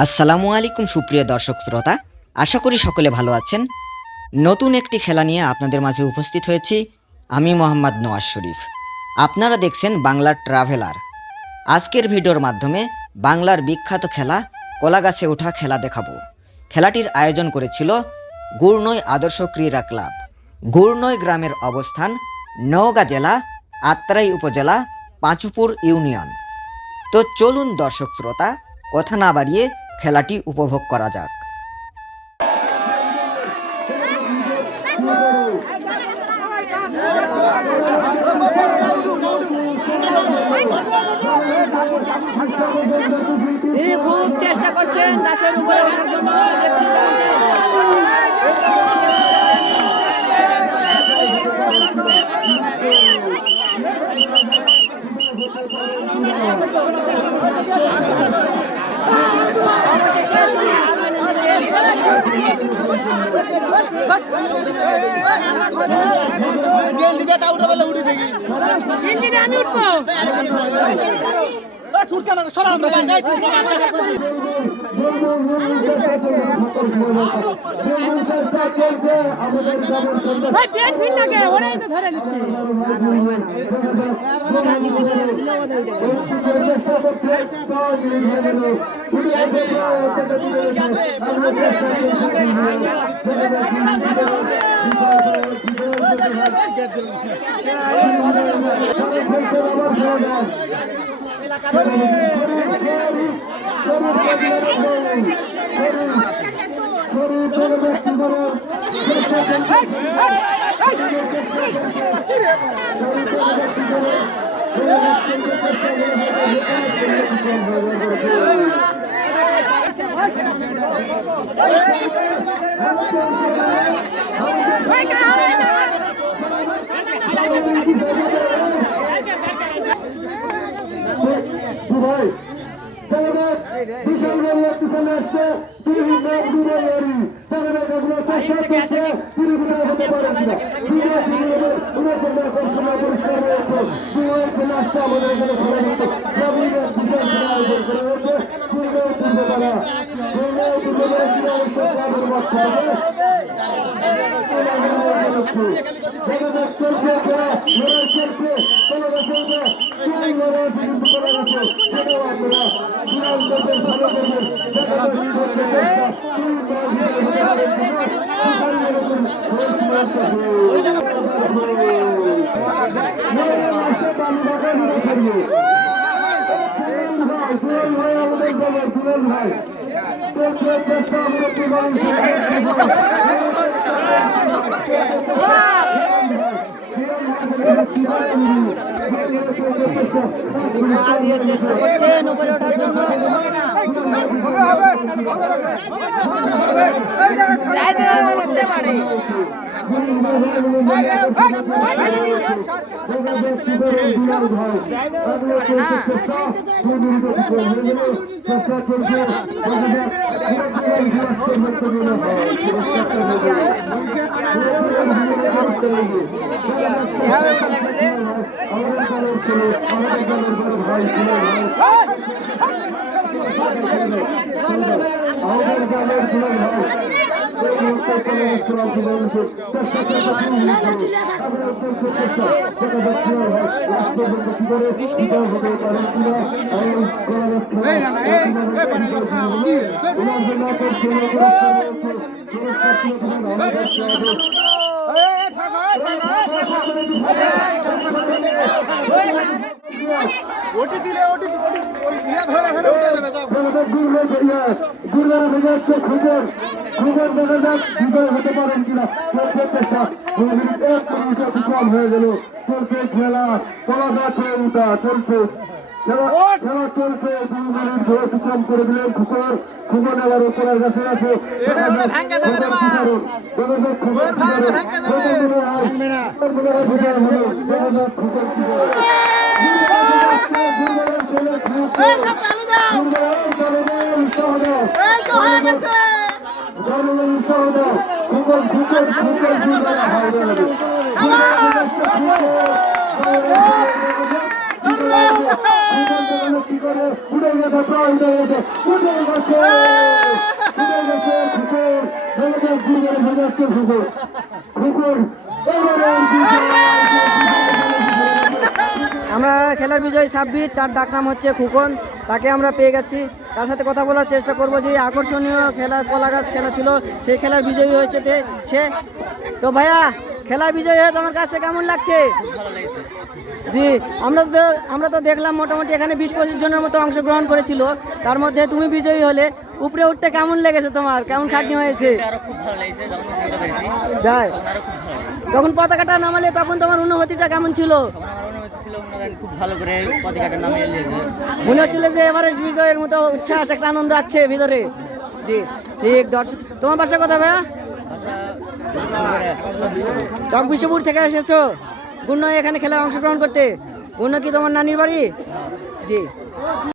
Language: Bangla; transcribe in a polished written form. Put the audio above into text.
আসসালামু আলাইকুম সুপ্রিয় দর্শক শ্রোতা, আশা করি সকলে ভালো আছেন। নতুন একটি খেলা নিয়ে আপনাদের মাঝে উপস্থিত হয়েছি আমি মোহাম্মদ নওয়াজ শরীফ। আপনারা দেখছেন বাংলার ট্রাভেলার। আজকের ভিডিওর মাধ্যমে বাংলার বিখ্যাত খেলা কলাগাছে ওঠা খেলা দেখাবো। খেলাটির আয়োজন করেছিল গুড়নই আদর্শ ক্রীড়া ক্লাব। গুড়নই গ্রামের অবস্থান নওগাঁ জেলা, আত্রাই উপজেলা, পাঁচুপুর ইউনিয়ন। তো চলুন দর্শক শ্রোতা, কথা না বাড়িয়ে খেলাটি উপভোগ করা যাক। তিনি খুব চেষ্টা করছেন গাছের উপরে ওঠার জন্য। আমি উঠবো চেষ্টা করছেন উপরে ওঠার জন্য। হয়ে গেল চলছে খেলা কলা গাছে উঠা চলছে খেলা চলছে 2 মিনিট ধরে অতিক্রম করে দিলেন খুকর। খুকর আবার উপরের গাছে আছে। কি করে উঠে গেছে প্রায় উঠে গেছে খুকুর জগতের দুর্গের ভেজাচ্ছে খুকুর আমরা খেলার বিজয়ী সাব্বির, তার ডাকনাম হচ্ছে খুকন। তাকে আমরা পেয়ে গেছি, তার সাথে কথা বলার চেষ্টা করব যে আকর্ষণীয় খেলা কলাগাছ খেলা ছিল, সেই খেলার বিজয়ী হয়েছে সে। তো ভাইয়া, খেলা বিজয়ী হয়ে তোমার কাছে কেমন লাগছে? জি, আমরা তো দেখলাম মোটামুটি এখানে 20-25 জনের মতো অংশগ্রহণ করেছিল, তার মধ্যে তুমি বিজয়ী হলে। উপরে উঠতে কেমন লেগেছে তোমার? কেমন খাটনি হয়েছে? যাই, যখন পতাকাটা নামালে তখন তোমার অনুভূতিটা কেমন ছিল? খুব ভালো করে পতাকাটা নামিয়ে নিয়েছে। মনে হচ্ছিল যে এভারেস্ট বিজয়ের মতো উচ্ছ্বাস, একটা আনন্দ আছে ভিতরে। জি ঠিক। দর্শক, তোমার বাসা কথা ভাইয়া? চক বিশ্বপুর থেকে এসেছো গুণ্য এখানে খেলায় অংশগ্রহণ করতে? গুণ্য কি তোমার নানির বাড়ি? জি।